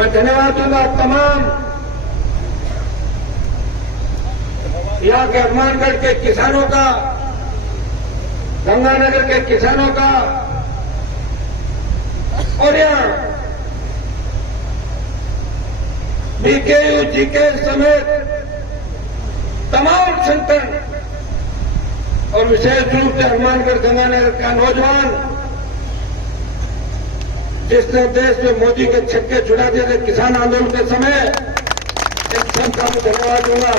मैं धन्यवाद दूंगा तमाम यहाँ के हनुमानगढ़ के किसानों का, गंगानगर के किसानों का और यहाँ बीकेयू जीके समेत तमाम संगठन और विशेष रूप से हनुमानगढ़ गंगानगर का नौजवान जिसने देश में मोदी के छक्के छुड़ा दिए थे किसान आंदोलन के समय, इन सबका मैं धन्यवाद दूंगा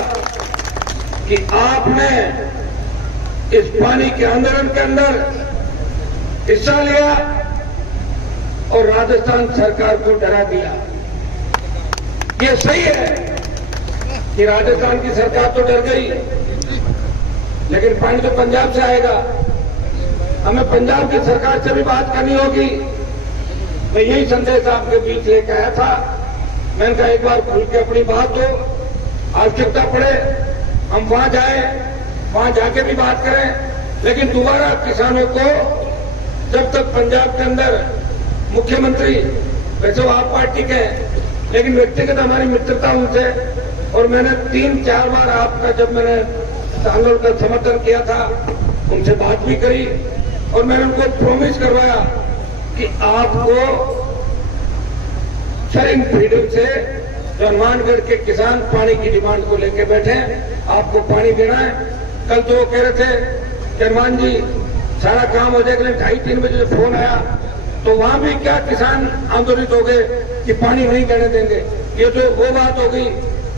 कि आपने इस पानी के आंदोलन के अंदर हिस्सा लिया और राजस्थान सरकार को डरा दिया। ये सही है कि राजस्थान की सरकार तो डर गई, लेकिन पानी तो पंजाब से आएगा। हमें पंजाब की सरकार से भी बात करनी होगी। मैं यही संदेश आपके बीच लेकर आया था। मैंने कहा एक बार खुल के अपनी बात हो, आवश्यकता पड़े हम वहां जाए, वहां जाके भी बात करें, लेकिन दोबारा किसानों को जब तक पंजाब के अंदर मुख्यमंत्री, वैसे वो आप पार्टी के हैं, लेकिन व्यक्तिगत हमारी मित्रता उनसे, और मैंने 3-4 बार आपका जब मैंने आंदोलन का समर्थन किया था उनसे बात भी करी और मैंने उनको प्रॉमिस करवाया कि आपको शेयरिंग फ्रीडम से जो हनुमानगढ़ के किसान पानी की डिमांड को लेकर बैठे आपको पानी देना है। कल तो वो कह रहे थे कि हनुमान जी सारा काम हो जाएगा, 2:30-3 बजे फोन आया तो वहां भी क्या किसान आंदोलित हो गए कि पानी नहीं देने देंगे। ये तो वो बात हो गई,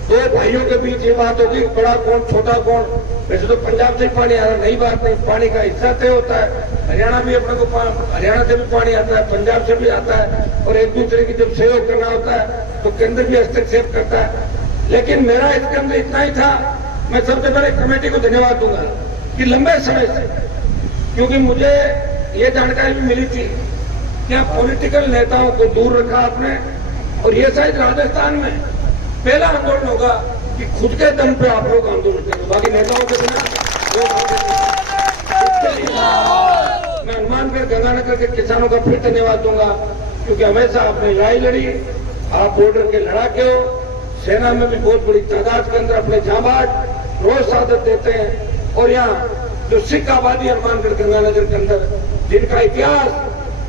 दो भाइयों के बीच ये बात होगी, बड़ा कौन छोटा कौन। वैसे तो पंजाब से पानी आ रहा, नई बात नहीं, पानी का हिस्सा तय होता है। हरियाणा भी अपने को हरियाणा से भी पानी आता है, पंजाब से भी आता है, और एक दूसरे की जब सहयोग करना होता है तो केंद्र भी हस्तक्षेप करता है। लेकिन मेरा इसके अंदर इतना ही था, मैं सबसे पहले कमेटी को धन्यवाद दूंगा कि लंबे समय से, क्योंकि मुझे ये जानकारी भी मिली थी कि पॉलिटिकल नेताओं को दूर रखा आपने, और ये शायद राजस्थान में पहला आंदोलन होगा कि खुद के दम पे आप लोग आंदोलन करें, बाकी नेताओं के बिना मैं हनुमानगढ़ गंगानगर के किसानों का फिर धन्यवाद दूंगा, क्योंकि हमेशा आपने लड़ाई लड़ी, आप बॉर्डर के लड़ाके हो, सेना में भी बहुत बड़ी तादाद के अंदर अपने जांबाज रोज शहादत देते हैं। और यहाँ जो सिख आबादी हनुमानगढ़ गंगानगर के अंदर, जिनका इतिहास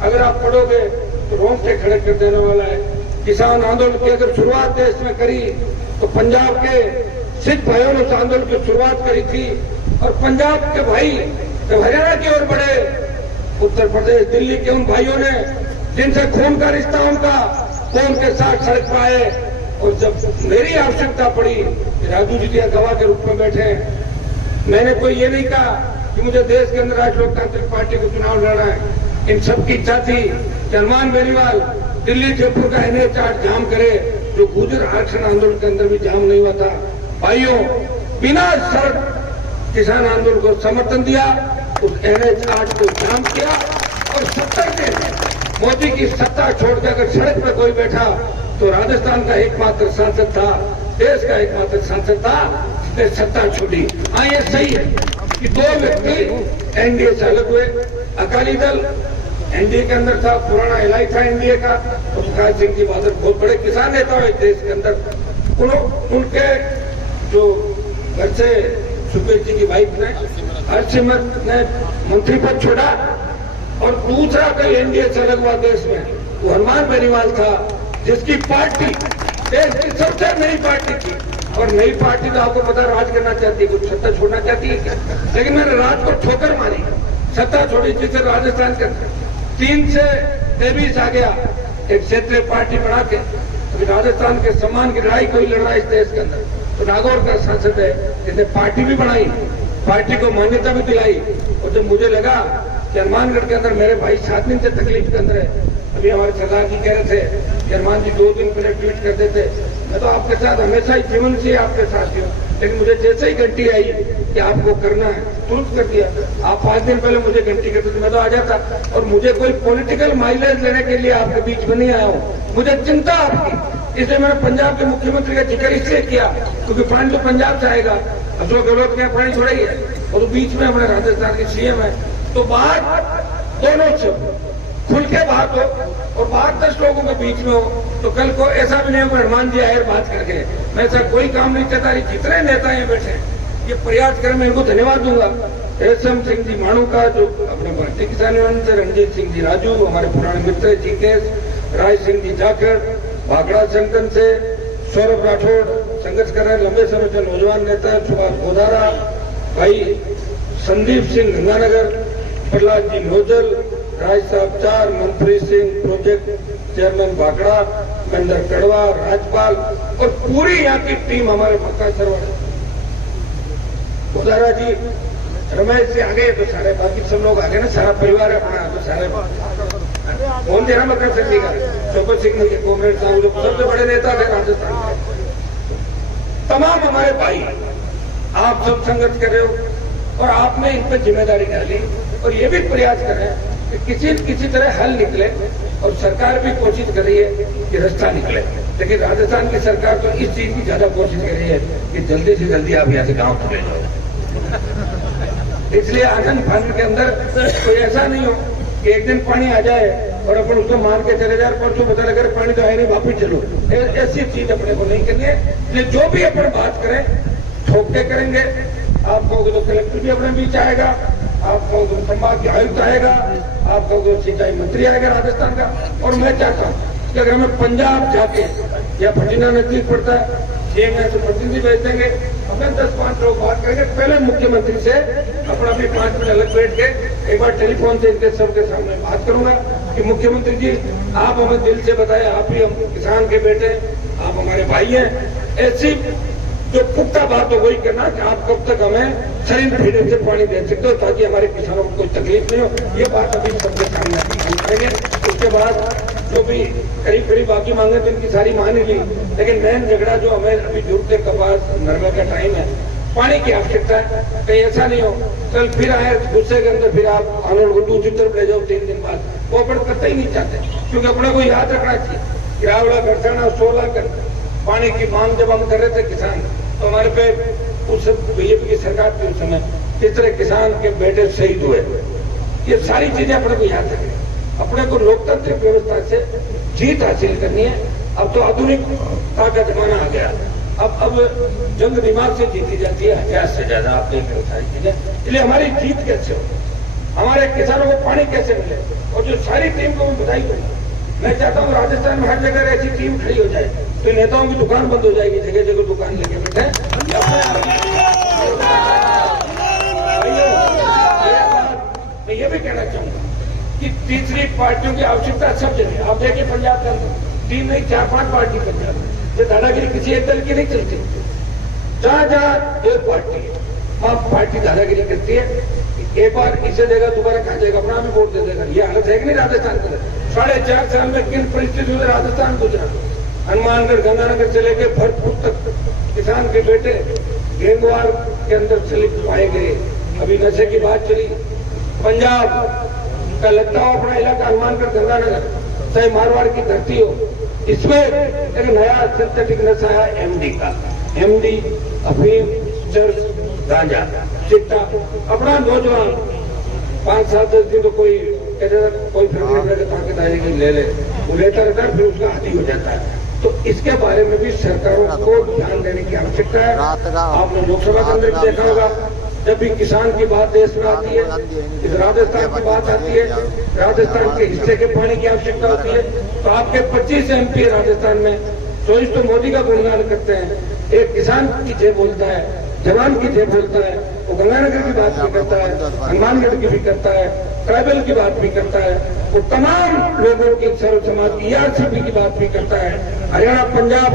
अगर आप पढ़ोगे तो रोंगटे खड़े कर देने वाला है। किसान आंदोलन की अगर शुरुआत देश में करी तो पंजाब के सिख भाइयों ने उस आंदोलन की शुरुआत करी थी, और पंजाब के भाई जब हरियाणा की ओर बढ़े, उत्तर प्रदेश दिल्ली के उन भाइयों ने जिनसे खून का रिश्ता उनका, वो उनके साथ सड़क पर आए। और जब मेरी आवश्यकता पड़ी कि राजू जी गवाह के रूप में बैठे, मैंने कोई ये नहीं कहा कि मुझे देश के अंदर राष्ट्रीय लोकतांत्रिक पार्टी को चुनाव लड़ना है। इन सबकी इच्छा थी कि हनुमान बेनीवाल दिल्ली जयपुर का NH8 जाम करे, जो गुर्जर आरक्षण आंदोलन के अंदर भी जाम नहीं हुआ था। भाइयों, बिना शर्त किसान आंदोलन को समर्थन दिया, उस NH8 को जाम किया, और 70 दिन मोदी की सत्ता छोड़कर अगर सड़क पर कोई बैठा तो राजस्थान का एकमात्र सांसद था, देश का एकमात्र सांसद था जिसने सत्ता छोड़ी। हाँ, ये सही है कि 2 व्यक्ति एनडीए से अलग हुए। अकाली दल एनडीए के अंदर था, पुराना एलआई था एनडीए का, और प्रकाश सिंह जी बादल बहुत बड़े किसान नेता हुए देश के अंदर। उनके जो घर से सुखबीर जी की वाइफ ने, हरसिमरत ने मंत्री पद छोड़ा, और दूसरा कई एनडीए से अलग हुआ देश में, वो हनुमान बेनीवाल था, जिसकी पार्टी देश की सबसे नई पार्टी थी। और नई पार्टी तो आपको पता राज करना चाहती है, कुछ सत्ता छोड़ना चाहती है, लेकिन मैंने राज को ठोकर मारी, सत्ता छोड़ी, जिसे राजस्थान के 3 से 23 आ गया, एक क्षेत्रीय पार्टी बना के। अभी राजस्थान के सम्मान की लड़ाई कोई लड़ रहा है इस देश के अंदर, तो नागौर का सांसद है जिसने पार्टी भी बनाई, पार्टी को मान्यता भी दिलाई। और जब मुझे लगा कि हनुमानगढ़ के अंदर मेरे भाई 7 दिन से तकलीफ के अंदर है, अभी हमारे सरदार जी कह रहे थे कि हनुमान जी 2 दिन पहले ट्वीट कर देते, मैं तो आपके साथ हमेशा ही जीवन से आपके साथ हूँ, लेकिन मुझे जैसे ही घंटी आई कि आपको करना है, तुरंत कर दिया। आप 5 दिन पहले मुझे घंटी करते थे, मैं तो आ जाता। और मुझे कोई पॉलिटिकल माइलेज लेने के लिए आपके बीच में नहीं आया हूँ, मुझे चिंता आपकी, इसलिए मैंने पंजाब के मुख्यमंत्री का जिक्र इसलिए किया क्योंकि पानी तो पंजाब से आएगा, अशोक गहलोत ने पानी छोड़ा ही है, और बीच में हमारे राजस्थान के सीएम है। तो बात दोनों से, खुल के बात हो और बात 10 लोगों के बीच में हो, तो कल को ऐसा भी नहीं हो हनुमान जी आए बात करके। मैं सर कोई काम नहीं चाहता, जितने नेता यहाँ बैठे ये प्रयास करें, मैं इनको धन्यवाद दूंगा। एसएम सिंह जी माणू का जो अपने भारतीय किसान यूनियन से, रणजीत सिंह जी राजू हमारे पुराने मित्र जीकेश, राय सिंह जी जाखड़ भाखड़ा संगठन से, सौरभ राठौड़ संघर्ष कर रहे लंबे समय से नौजवान नेता, सुभाष गोदारा भाई, संदीप सिंह गंगानगर, प्रहलाद जी नोजल, राज साहब चार, मंत्री सिंह प्रोजेक्ट चेयरमैन भाखड़ा, महेंद्र कड़वा, राजपाल और पूरी यहाँ की टीम हमारे मक्का सरवाड़े गोदारा जी, रमेश जी आगे तो सारे बाकी सब लोग आगे ना, सारा परिवार है अपना, तो सारे कौन देना मकर सिंह जी का, शोभत सिंह जी के कॉमरेड साहब लोग सबसे बड़े नेता थे राजस्थान के। तमाम हमारे भाई आप सब संघर्ष कर रहे हो और आपने इन पर जिम्मेदारी डाली और ये भी प्रयास कर रहे हैं कि किसी तरह हल निकले, और सरकार भी कोशिश कर रही है कि रास्ता निकले। लेकिन राजस्थान की सरकार तो इस चीज की ज्यादा कोशिश कर रही है कि जल्दी से जल्दी आप यहाँ से गाँव चले जाओ। इसलिए आंगन फानन के अंदर कोई ऐसा नहीं हो कि एक दिन पानी आ जाए और अपन उसको मान के चले जाए, परसों पता लगे पानी तो है नहीं वापिस चलो, ऐसी चीज अपने को नहीं करनी है। इसलिए जो भी अपन बात करें ठोक के करेंगे। आप कहोगे तो कलेक्टर भी अपने बीच आएगा, आप कहोगे तो संभाग के आयुक्त आएगा, आप कहोगे तो सिंचाई मंत्री आएगा राजस्थान का। और मैं चाहता हूँ कि अगर हमें पंजाब जाके या भटिंडा नजदीक पड़ता है, 6 महीने से प्रतिनिधि भेज देंगे, हमें 10-5 लोग बात करेंगे। पहले मुख्यमंत्री से अपना भी 5 मिनट अलग बैठ के एक बार टेलीफोन से इनके सबके सामने बात करूंगा कि मुख्यमंत्री जी आप हमें दिल से बताएं, आप ही हम किसान के बेटे, आप हमारे भाई हैं। ऐसी जो पुख्ता बात हो वही करना कि आप कब तक हमें शरीर पीने से पानी दे सकते हो ताकि हमारे किसानों को कोई तकलीफ नहीं हो। ये बात अभी सबके सामने करेंगे। उसके बाद जो भी करीब बाकी मांगे तो इनकी सारी मान ली, लेकिन मेन झगड़ा जो हमें अभी जुड़ते कपास नरमे का टाइम है, पानी की आवश्यकता है। कहीं ऐसा नहीं हो कल फिर आए गुस्से के अंदर फिर आप आनंद को दूसरी तरफ ले जाओ 3 दिन बाद, वो अपन करते ही नहीं चाहते। क्योंकि अपने को याद रखना चाहिए गिरावड़ा घरसाना 16 कर पानी की मांग जब हम कर रहे थे किसान, तो हमारे पे उस बीजेपी की सरकार के उस समय किस तरह किसान के बेटे शहीद हुए। ये सारी चीजें अपने को याद रखें। अपने को लोकतांत्रिक व्यवस्था से जीत हासिल करनी है। अब तो आधुनिकता का जमाना आ गया, अब जंग दिमाग से जीती जाती है, हथियार से ज्यादा। आप देख रहे हो सारी चीजें। इसलिए हमारी जीत कैसे हो, हमारे किसानों को पानी कैसे मिले, और जो सारी टीम को मैं बधाई दूंगा। मैं चाहता हूँ राजस्थान में हर जगह ऐसी टीम खड़ी हो जाए तो नेताओं की दुकान बंद हो जाएगी, जगह जगह दुकान लेके बैठे। मैं ये भी कहना चाहूंगा कि तीसरी पार्टियों की आवश्यकता सब जगह। आप देखिए पंजाब के अंदर 3 नहीं 4-5 पार्टी पंजाब में, ये दादागिरी किसी एक दल की नहीं चलती। जहां एक पार्टी है वहां पार्टी दादागिरी करती है। एक बार इसे देगा दोबारा खा जाएगा, अपना भी वोट दे देगा। ये हालत है कि नहीं राजस्थान के अंदर? 4.5 साल में किन परिस्थितियों से राजस्थान गुजरा। हनुमानगढ़ गंगानगर से लेकर भरतपुर तक किसान के बेटे गेंगवार के अंदर चले पाए गए। अभी नशे की बात चली, पंजाब का लगता हो अपना इलाका हनुमानगढ़ गंगानगर, चाहे मारवाड़ की धरती हो, इसमें एक नया सिंथेटिक नशा है एमडी का। एमडी अफीम, चर्च, गांजा, चिट्टा। अपना नौजवान 5-7-10 दिन तो कोई ताकत आएगी ले ले, वो लेता रहता है, फिर उसका आदी हो जाता है। तो इसके बारे में भी सरकारों को ध्यान देने की आवश्यकता है। आपने लोकसभा के अंदर भी देखा होगा, जब भी किसान की बात देश में आती है, इस राजस्थान की बात आती है, राजस्थान के हिस्से के पानी की आवश्यकता होती है, तो आपके 25 MP राजस्थान में 24 तो मोदी का गुणगान करते हैं, एक किसान की जय बोलता है, जवान की जय बोलता है, वो गंगानगर की बात भी करता है, हनुमानगढ़ की भी करता है, ट्राइबल की बात भी करता है, वो तमाम लोगों की सर्व समाज की ERCP की बात भी करता है। हरियाणा पंजाब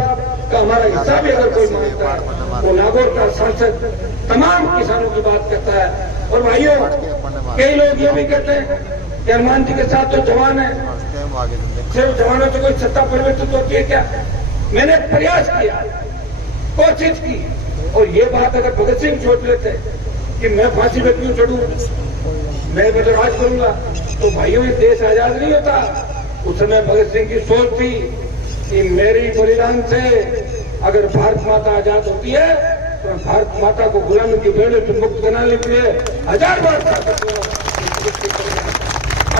का हमारा हिस्सा भी अगर कोई मांगता है, वो नागौर का सांसद तमाम किसानों की बात करता है। और भाइयों, कई लोग ये भी कहते हैं कि हनुमान जी के साथ तो जवान है, सिर्फ जवानों से कोई सत्ता परिवर्तित होती है क्या? मैंने प्रयास किया, कोशिश की, और ये बात अगर भगत सिंह सोच लेते कि मैं फांसी पे क्यों चढ़ूं, मैं तो राज करूंगा, तो भाइयों ये देश आजाद नहीं होता। उस समय भगत सिंह की सोच थी कि मेरी बलिदान से अगर भारत माता आजाद होती है तो भारत माता को गुलामी के बेड़े से मुक्त बनाने के लिए 1000 बार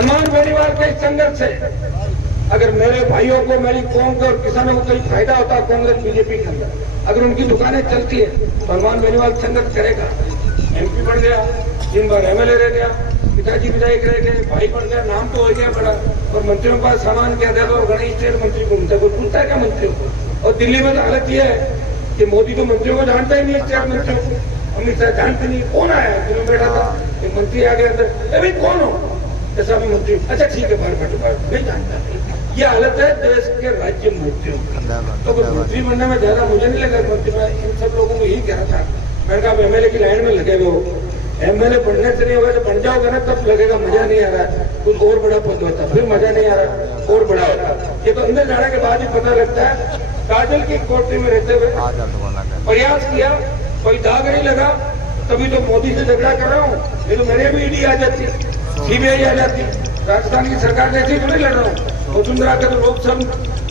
हनुमान बेनीवाल के संघर्ष से अगर मेरे भाइयों को, मेरी कौम को और किसानों को कोई फायदा होता है कांग्रेस बीजेपी के अंदर, अगर उनकी दुकानें चलती है तो हनुमान बेनीवाल संघर्ष करेगा। एमपी बन गया, 3 बार एमएलए रह गया, पिताजी विधायक रह गए, भाई बन गया, नाम तो हो गया बड़ा, और मंत्रियों के पास सामान क्या दे दो और गणेश स्टेट मंत्री घूमता है, कोई पूछता है क्या मंत्रियों को? और दिल्ली में तो हालत यह है कि मोदी तो मंत्रियों को जानता ही नहीं, स्टेट मंत्रियों को अमित शाह जानते नहीं। कौन आया दिल्ली में बैठा था, एक मंत्री आ गया अंदर, भाई कौन हो? ऐसा भी मंत्री, अच्छा ठीक है बाहर नहीं जानता। ये हालत है देश के राज्य मंत्रियों की। तो मंत्री बनने में ज्यादा मुझे नहीं लगा, मंत्री में इन सब लोगों को यही कहा था। मैंने कहा एमएलए की लाइन में लगे हुए हो, एमएलए बनने से नहीं होगा, जब बन जाओगे ना तब लगेगा मजा नहीं आ रहा है, कुछ और बड़ा पद होता, फिर मजा नहीं आ रहा और बड़ा होता। ये तो अंदर जाने के बाद ही पता लगता है। काजल की कोठरी में रहते हुए प्रयास किया, कोई दाग नहीं लगा, तभी तो मोदी से झगड़ा कर रहा हूँ। ये तो मेरे भी ईडी आ जाती, सीबीआई आ जाती, राजस्थान की सरकार जैसी तो नहीं लड़ रहा हूँ। वसुंधरा के तो लोग सब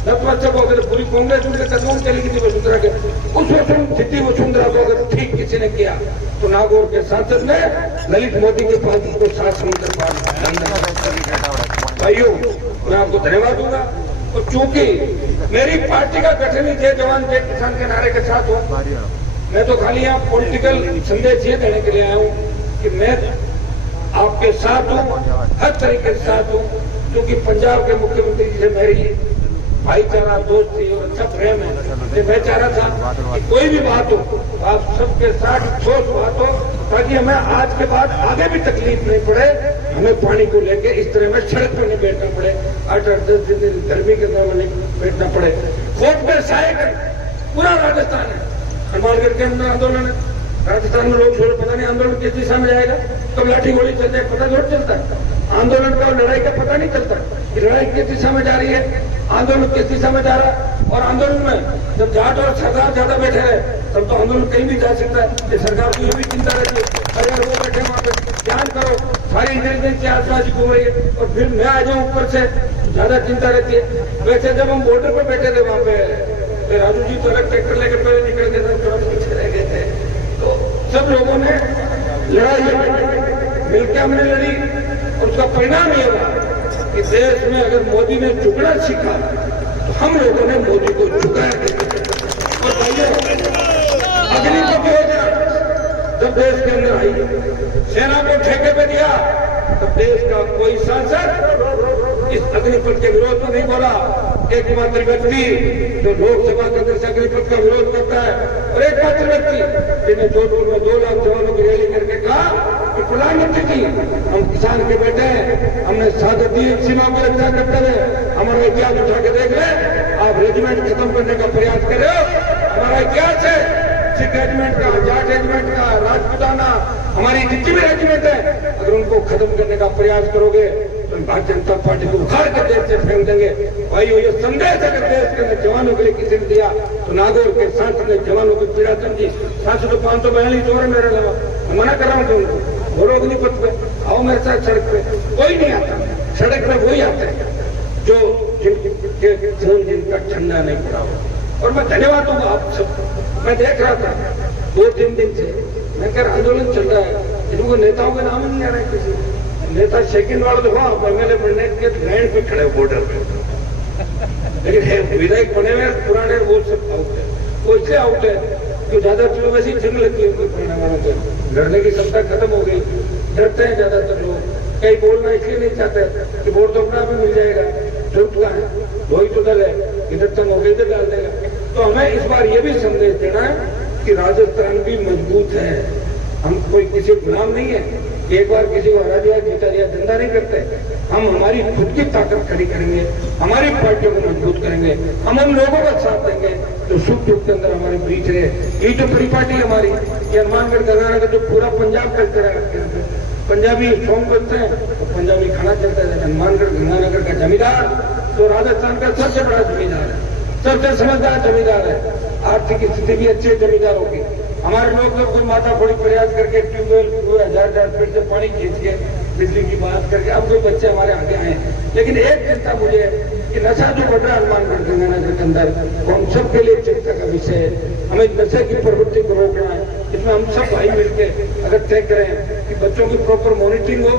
10 वर्ष हो गए, पूरी कांग्रेस उनके कदमों में चली गई थी वसुंधरा के। उस स्थिति वसुंधरा को अगर ठीक किसी ने किया तो नागौर के सांसद ने ललित मोदी के पास उसको 7 समुद्र पार। भाइयों मैं आपको धन्यवाद दूंगा। और चूंकि मेरी पार्टी का गठन ही जय जवान जय किसान के नारे के साथ हो, मैं तो खाली यहाँ पॉलिटिकल संदेश ये देने के लिए आया हूँ कि मैं आपके साथ हूँ, हर तरीके से साथ हूँ, क्योंकि पंजाब के मुख्यमंत्री जी से मेरी भाईचारा, दोस्ती और अच्छा प्रेम है। मैं चाह रहा था कि कोई भी बात हो आप सबके साथ ठोस बात हो, ताकि हमें आज के बाद आगे भी तकलीफ नहीं पड़े, हमें पानी को लेके इस तरह में सड़क पर नहीं बैठना पड़े, 8-10 दिन गर्मी के अंदर में नहीं बैठना पड़े। कोर्ट में सहायक पूरा राजस्थान है, हनुमानगढ़ के अंदर आंदोलन है, राजस्थान में लोग छोड़ो, पता नहीं आंदोलन किस दिशा में जाएगा, कब लाठी गोली चल जाए पता थोड़ा चलता है। आंदोलन का और लड़ाई का पता नहीं चलता कि लड़ाई किस दिशा में जा रही है, आंदोलन किस दिशा में जा रहा है। और आंदोलन में जब जाट और सरदार ज्यादा बैठे रहे तब तो आंदोलन कहीं भी जा सकता है। ये सरकार को ये भी चिंता रहती है, अरे यार वो बैठे वहां पर ध्यान करो, सारी इंटेलिजेंस आसपास घूम रही है और फिर मैं आ जाऊं ऊपर से, ज्यादा चिंता रहती है। वैसे जब हम बॉर्डर पर बैठे थे वहां पे राजू जी तो अलग ट्रैक्टर लेकर पहले निकल गए थे, थोड़ा पीछे रह गए थे, तो सब लोगों ने लड़ाई मिलकर हमने लड़ी। और उसका परिणाम ये हुआ कि देश में अगर मोदी ने झुकना सीखा तो हम लोगों ने मोदी को झुकाया। और भाइयों अग्निपथ योजना जब देश के अंदर आई, सेना को ठेके पे दिया, तब देश का कोई सांसद इस अग्निपथ के विरोध में नहीं बोला। एकमात्र व्यक्ति जो लोकसभा के अंदर से अग्निपथ का विरोध करता है और एकमात्र व्यक्ति जिन्हें जोधपुर में 2 लाख जवानों की रैली करके कहा कि प्रधानमंत्री जी हम किसान के बेटे हैं, हमने सादत दी सीमा पर रक्षा करते हुए, हमारा इतिहास उठा के देख ले, आप रेजिमेंट खत्म करने का प्रयास कर रहे हो। हमारा इतिहास है सिख रेजिमेंट का, जाट रेजिमेंट का, राजपूताना, हमारी जितनी भी रेजिमेंट है, अगर उनको खत्म करने का प्रयास करोगे तो भारतीय जनता पार्टी को उखाड़ के देश से फेंक देंगे। भाई ये संदेश अगर देश के अंदर जवानों के लिए किसी ने दिया तो नागौर के सांसद ने जवानों की पीड़ा समझी। सांसद 542 जोर मेरे लगा, मना कर रहा हूँ तुमको, और अग्निपथ पे आओ मेरे साथ सड़क पे, कोई नहीं आता, सड़क पे वही आते हैं जो जिनके खून जिनका ठंडा नहीं पड़ा हो। और मैं धन्यवाद दूंगा आप सब। मैं देख रहा था 2-3 दिन से मैं कह आंदोलन चल रहा है, इनको नेताओं के नाम नहीं आ रहे, किसी नेता सेकंड वाला तो हुआ एमएलए बनने के लाइन पे खड़े बॉर्डर पे, लेकिन विधायक बने हुए पुराने वो सब आउट है। वो इसलिए आउट है जो ज्यादा चलो वैसी जंग लगती है पुराने वालों को, लड़ने की क्षमता खत्म हो गई, डरते हैं ज्यादातर लोग, कई बोलना इसलिए नहीं चाहते कि वोट तो अपना भी मिल जाएगा, झूठ का है, वही तो दल है, इधर तक मौके इधर डाल देगा। तो हमें इस बार ये भी संदेश देना है कि राजस्थान भी मजबूत है, हम कोई किसी गुलाम नहीं है, एक बार किसी को हरा दिया जीता दिया धंधा नहीं करते। हम हमारी खुद की ताकत खड़ी करेंगे, हमारी पार्टियों को मजबूत करेंगे, हम उन लोगों का साथ देंगे जो सुख दुख के अंदर हमारे बीच रहे। ये जो बड़ी पार्टी हमारी, ये हनुमानगढ़ गंगानगर जो पूरा पंजाब कल्चर है, पंजाबी सॉन्ग बजते हैं तो पंजाबी खाना चलता है। हनुमानगढ़ गंगानगर का जमींदार तो राजस्थान का सबसे बड़ा जमींदार है, सबसे समझदार जमींदार है, आर्थिक स्थिति भी अच्छी है जमींदारों की। हमारे लोग तो कोई माथा फोड़ी प्रयास करके ट्यूबवेल 1000 फीट से पानी खींच के बिजली की बात करके अब कोई बच्चे हमारे आगे आए। लेकिन एक चिंता मुझे है कि नशा जो बढ़ रहा है हनुमानगढ़ गंगानगर के अंदर, वो हम सबके लिए चिंता का विषय है। हमें नशे की प्रवृत्ति को रोकना है, इसमें हम सब भाई मिलकर अगर तय करें कि बच्चों की प्रॉपर मॉनिटरिंग हो,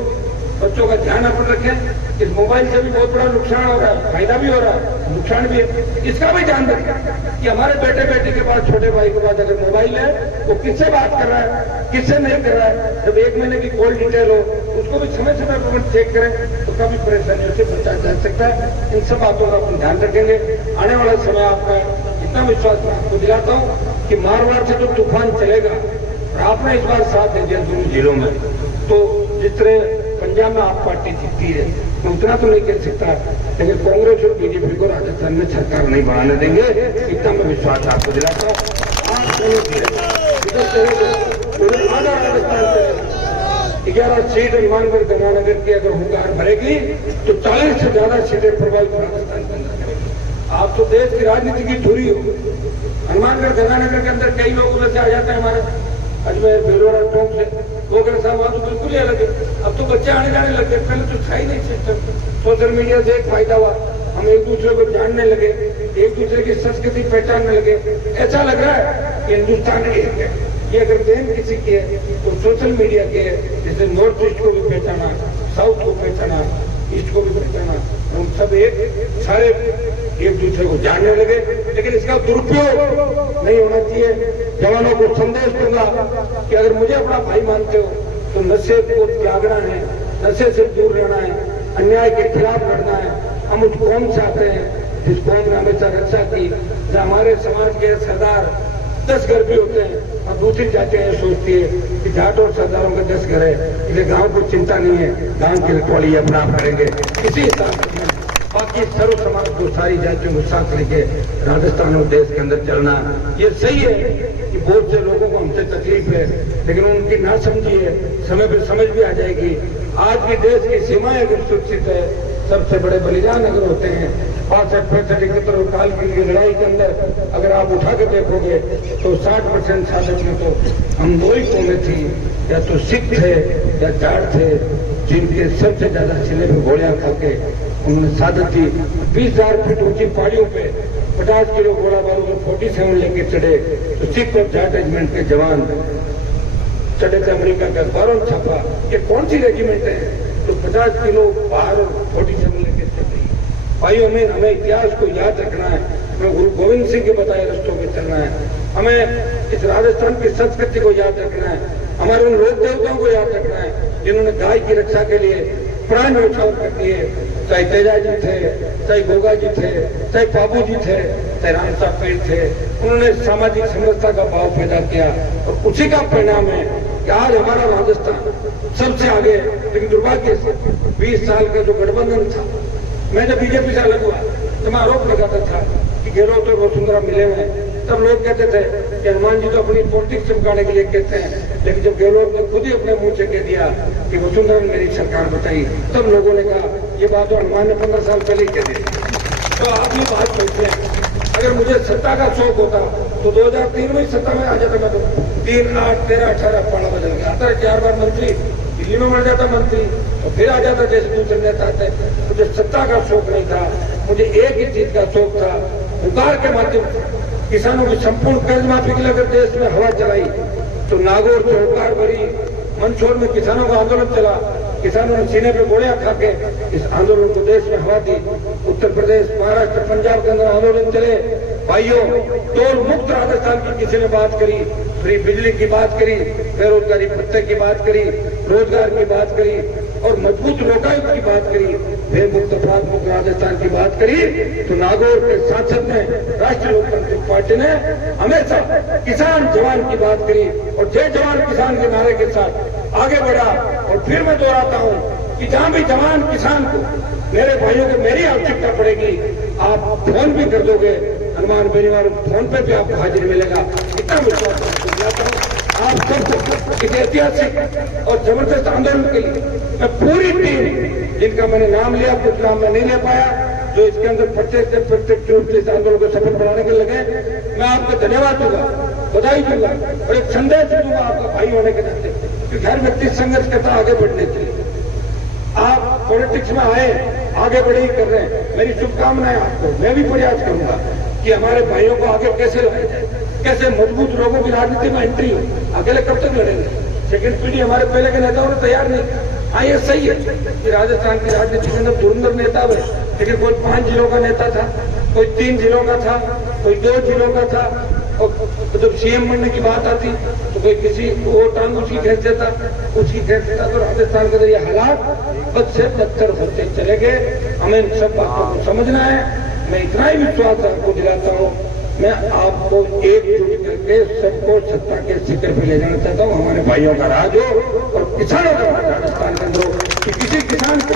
बच्चों का ध्यान अपन रखें। इस मोबाइल से भी बहुत बड़ा नुकसान हो रहा है, फायदा भी हो रहा है, नुकसान भी है। इसका भी ध्यान रखें कि हमारे बेटे बेटी के पास, छोटे भाई के पास अगर मोबाइल है वो किससे बात कर रहा है, किससे नहीं कर रहा है। जब 1 महीने की कॉल डिटेल हो उसको भी समय समय पर चेक करें तो काफी परेशानियों से बचा जा सकता है। इन सब बातों का अपन ध्यान रखेंगे। आने वाला समय आपका इतना विश्वास मैं आपको दिलाता हूँ कि मारवाड़ से जो तूफान चलेगा और आपने इस बार साथ दे दिया दोनों जिलों में, तो जिस तरह पंजाब में आप पार्टी जीतती है मैं उतना तो नहीं कह सकता, लेकिन कांग्रेस और बीजेपी को राजस्थान में सरकार नहीं बनाने देंगे, इतना मैं विश्वास आपको दिलाता हूँ। आप आधा राजस्थान से 11 सीट हनुमानगढ़ गंगानगर की अगर हुंकार भरेगी तो 40 से ज्यादा सीटें प्रभावित राजस्थान के अंदर करेगी। आप तो देश की राजनीति की धुरी हो। हनुमानगढ़ गंगानगर के अंदर कई लोग उधर से आ जाते हैं हमारे अजमेर बेलौरा टोंक से, गोगर साहब वहां तो बिल्कुल ही अलग है। अब तो बच्चे आने जाने लगे, पहले तो था ही नहीं सिस्टम। सोशल मीडिया से एक फायदा हुआ, हम एक दूसरे को जानने लगे, एक दूसरे की संस्कृति पहचानने लगे। ऐसा लग रहा है कि हिंदुस्तान एक है। ये अगर देन किसी की है तो सोशल मीडिया के है, जैसे नॉर्थ ईस्ट को भी पहचाना, साउथ को पहचाना, ईस्ट को भी पहचाना, हम सब एक सारे एक दूसरे को जानने लगे। लेकिन इसका दुरुपयोग नहीं होना चाहिए। जवानों को संदेश दूंगा कि अगर मुझे अपना भाई मानते हो तो नशे को त्यागना है, नशे से दूर रहना है, अन्याय के खिलाफ लड़ना है। हम उस कौम से आते हैं जिस कौम ने हमेशा रक्षा की, जहाँ हमारे समाज के सरदार 10 घर भी होते हैं और दूसरी जातियां ये सोचती है कि जाट और सरदारों के 10 घर है, इसलिए गांव को चिंता नहीं है, गांव की रखवाली अपना आप करेंगे। इसी हिसाब से बाकी सर्व समाज को, सारी जातियों को साथ लेके राजस्थान और देश के अंदर चलना ये सही है कि बहुत से लोगों को हमसे तकलीफ है, लेकिन उनकी ना समझी है, समय पर समझ भी आ जाएगी। आज की देश की सीमाएं अगर सुरक्षित है, सबसे बड़े बलिदान अगर होते हैं 65, 71 और कारगिल की लड़ाई के अंदर अगर आप उठा कर देखोगे तो 60% साधक में तो हम 2 ही कौमें थी, या तो सिख थे या जाट थे, जिनके सबसे ज्यादा सीने पे गोलियां खाके उन्होंने साधक थी। 20,000 फीट ऊंची पहाड़ियों पे 50 किलो गोला बारूद 47 लेके चढ़े तो सिख और जाट रेजिमेंट के जवान चढ़े थे। अमेरिका का अखबारों में छापा ये कौन सी रेजिमेंट है, तो 50 किलो बाहर 47 लेके चढ़े। भाइयों हमें इतिहास को याद रखना है, हमें गुरु गोविंद सिंह के बताए रस्तों पे चलना है, हमें इस राजस्थान की संस्कृति को याद रखना है, हमारे उन लोक देवताओं को याद रखना है जिन्होंने गाय की रक्षा के लिए प्राण न्यौछावर कर दिए। चाहे तेजा जी थे, चाहे गोगा जी थे, चाहे बाबू जी थे, चाहे राम साहब पीर थे, उन्होंने सामाजिक समरसता का भाव पैदा किया और उसी का परिणाम है कि आज हमारा राजस्थान सबसे आगे। लेकिन दुर्भाग्य से 20 साल का जो गठबंधन था, मैं जब बीजेपी से अलग हुआ तो मैं आरोप लगाता था कि गहलोत और वसुंधरा मिले हुए हैं। तब लोग कहते थे कि हनुमान जी तो अपनी पॉलिटिक्स चमकाने के लिए कहते हैं, लेकिन जब गहलोत ने खुद ही अपने मुंह से कह दिया कि वसुंधरा ने मेरी सरकार बताई, तब लोगों ने कहा ये बात तो हनुमान ने 15 साल पहले ही कह दी। तो आप ये बात कहते हैं, अगर मुझे सत्ता का शौक होता तो 2003 में ही सत्ता में आ जाता। मैं तो 3, 8, 13, 18 पाला बदल गया आता, 4 बार मंत्री, दिल्ली में मर जाता मंत्री और फिर आ जाता जैसे दूसरे नेता आते। मुझे सत्ता का शौक नहीं था, मुझे एक ही चीज का शौक था, पुकार के माध्यम से किसानों की संपूर्ण कर्ज माफी के लिए अगर देश में हवा चलाई तो नागौर से हुंकार भरी, मंदसौर में किसानों का आंदोलन चला, किसानों ने सीने पे गोलियां खाके इस आंदोलन को देश में हवा दी। उत्तर प्रदेश, महाराष्ट्र, पंजाब के अंदर आंदोलन चले। भाइयों, टोल मुक्त राजस्थान की किसी ने बात करी, फ्री बिजली की बात करी, बेरोजगारी भत्ते की बात करी, रोजगार की बात करी और मजबूत लोकायुक्त की बात करी, भय मुक्त अपराध मुक्त राजस्थान की बात करी, तो नागौर के सांसद ने, राष्ट्रीय लोकतांत्रिक पार्टी ने हमेशा किसान जवान की बात करी और जय जवान किसान के नारे के साथ आगे बढ़ा। और फिर मैं दोहराता हूं कि जहां भी जवान किसान को मेरे भाइयों को मेरी आवश्यकता पड़ेगी, आप फोन भी कर दोगे, हनुमान बेनीवाल फोन पे भी आपको हाजिर मिलेगा। इतना विश्वास आप सबको इस ऐतिहासिक और जबरदस्त आंदोलन के लिए मैं पूरी टीम, जिनका मैंने नाम लिया, कुछ नाम मैं नहीं ले पाया, जो इसके अंदर प्रत्येक रूप से इस आंदोलन को सफल बनाने के लगे, मैं आपको धन्यवाद दूंगा, बधाई दूंगा और एक संदेश दूंगा आपका भाई होने के नाते कि हर व्यक्ति संघर्ष करता आगे बढ़ने के लिए। आप पॉलिटिक्स में आए, आगे बढ़े ही कर रहे हैं, मेरी शुभकामनाएं आपको। मैं भी प्रयास करूंगा कि हमारे भाइयों को आगे कैसे लाया जाए, कैसे मजबूत लोगों की राजनीति में एंट्री हो। अकेले कब तक लड़ेंगे? सेकंड पीढ़ी हमारे पहले के नेताओं ने तैयार नहीं किया, हाँ ये सही है कि राजस्थान की राजनीति के अंदर धुरंधर नेता हुए, लेकिन कोई 5 जिलों का नेता था, कोई 3 जिलों का था, कोई 2 जिलों का था। और जब सीएम बनने की बात आती तो कोई किसी वो टांग उसकी खींच देता, उसकी खींच देता। तो राजस्थान के अंदर ये हालात बद से बदतर होते चले गए। हमें इन सब बातों को समझना है। मैं इतना ही विश्वास आपको दिलाता हूँ, मैं आपको एकजुट करके सबको सत्ता के शिखर पे ले जाना चाहता हूँ। हमारे भाइयों का राज हो और किसानों का राज राजस्थान के अंदर हो कि किसी किसान को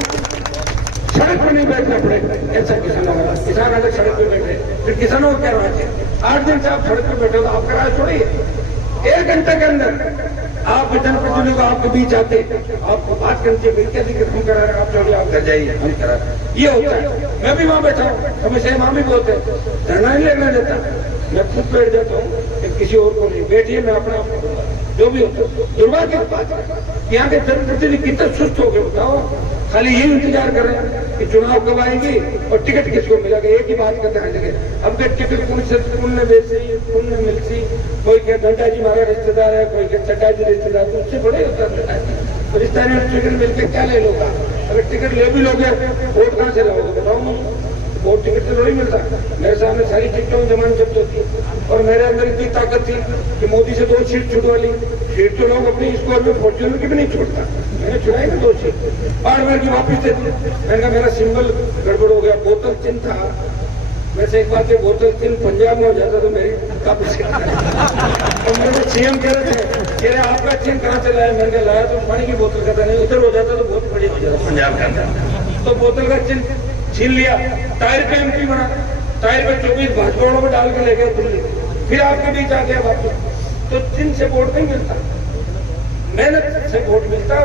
सड़क पर नहीं बैठना पड़े, ऐसा किसानों का राज। किसान अगर सड़क पर बैठे फिर किसानों का क्या राज है? 8 दिन से आप सड़क पर बैठे हो तो आपका राज थोड़ी है। 1 घंटे के अंदर आप जनप्रतिनिधियों को आपके बीच आते, आपको बात करनी चाहिए, क्या दिक्कत हम करा रहे हैं, आप छोड़िए, आप घर जाइए, हम करा रहे हैं। ये होता है। मैं भी वहां बैठा हूँ, हमेशा वहां भी बोलते हैं धरना नहीं लेना देता, मैं खुद बैठ जाता हूँ, किसी और को नहीं। बैठिए, मैं अपना जो भी होता है। दुर्भाग्य की बात है यहाँ के जनप्रतिनिधि कितने सुस्त हो गए बताओ, खाली यही इंतजार कर रहे हैं कि चुनाव कब आएंगे और टिकट किसको मिलेगा। एक ही बात करते हैं, अब के टिकट पुण्य बेची, पुण्य मिलती, कोई क्या नड्डा जी हमारा रिश्तेदार है, कोई क्या चड्डा जी रिश्तेदार, तो उससे बड़े होता है रिश्तेदारी में टिकट मिलकर क्या ले लोगा? अगर टिकट ले भी लोगे वोट कहाँ से लाओगे बताओ? वोट टिकट से थोड़ी मिलता। मेरे सामने सारी टिकटों में जमानत जब्त होती और मेरे अंदर इतनी ताकत थी कि मोदी से 2 सीट छुड़वा ली। सीट तो लोग अपनी स्कोर में फॉर्च्यूनर की भी नहीं छोड़ता, मैंने छुड़ाई ना 2 सीट, बार की वापिस दे दी। मैंने कहा मेरा सिंबल गड़बड़ हो गया, बोतल चिन्ह था। वैसे एक बात है, बोतल चिन्ह पंजाब में हो जाता तो मेरी काफी और मेरे सीएम कह रहे थे आपका चिन्ह कहाँ से लाया? मैंने लाया तो पानी की बोतल का था, नहीं उधर हो जाता तो बहुत बढ़िया हो जाता पंजाब का अंदर। तो बोतल का चिन्ह छीन लिया, टायर पे एमपी बना, टायर पे 24 भाजपा वालों को डाल के ले गया दिल्ली, फिर आपके बीच आ गया वापस। तो चिन्ह से वोट नहीं मिलता, मेहनत से वोट मिलता।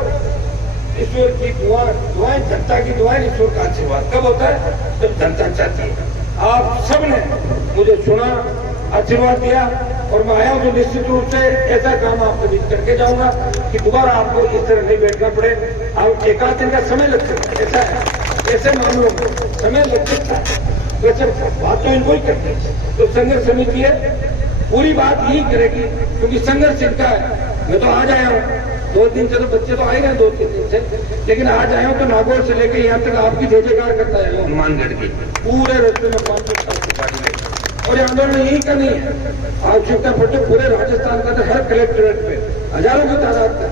ईश्वर की दुआएं, जनता की दुआएं, ईश्वर का आशीर्वाद कब होता है? जब जनता चाहती है। आप सबने मुझे सुना, आशीर्वाद दिया और मैं आया हूं तो निश्चित रूप से ऐसा काम आपके बीच करके जाऊंगा कि दोबारा आपको इस तरह नहीं बैठना पड़े। आप 1 दिन का समय लग सकता है, ऐसा है, ऐसे मामलों में समय लग सकता है। वैसे बात तो इनको ही करते हैं। तो संघर्ष समिति है, पूरी बात यही करेगी क्योंकि संघर्ष इनका है। मैं तो आज आया हूँ, 2 दिन से तो बच्चे तो आए गए 2-3 दिन से, लेकिन आज आया हूँ तो नागौर से लेकर यहाँ तक आपकी जय जयकार करता है हनुमानगढ़ की पूरे रास्ते में 500 साल की पार्टी में। और ये आंदोलन यही का नहीं है, आवश्यकता पड़ते पूरे राजस्थान का हर कलेक्ट्रेट पे हजारों की तादाद का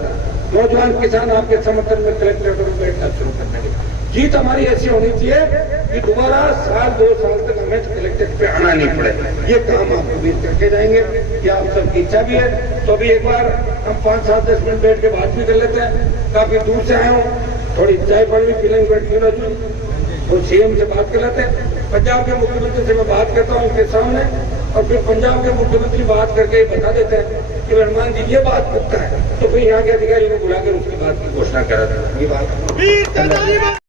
नौजवान किसान आपके समर्थन में कलेक्ट्रेट में बैठना शुरू कर देंगे। जीत हमारी ऐसी होनी चाहिए कि दोबारा 1-2 साल तक हमें कलेक्ट्रेट पे आना नहीं पड़े। ये काम आप कभी करके जाएंगे, ये आप सबकी इच्छा भी है। तो अभी एक बार हम 5-7-10 मिनट बैठ के बात भी कर लेते हैं। काफी दूर से आए हूँ, थोड़ी चाय पानी भी पिलेंगे बैठ के, तो सीएम से बात कर लेते हैं। पंजाब के मुख्यमंत्री से मैं बात करता हूँ उनके सामने, और फिर पंजाब के मुख्यमंत्री बात करके बता देते हैं कि हनुमान जी ये बात पक्का है, तो फिर यहाँ के अधिकारियों को बुलाकर उसकी बात की घोषणा करा दें। ये बात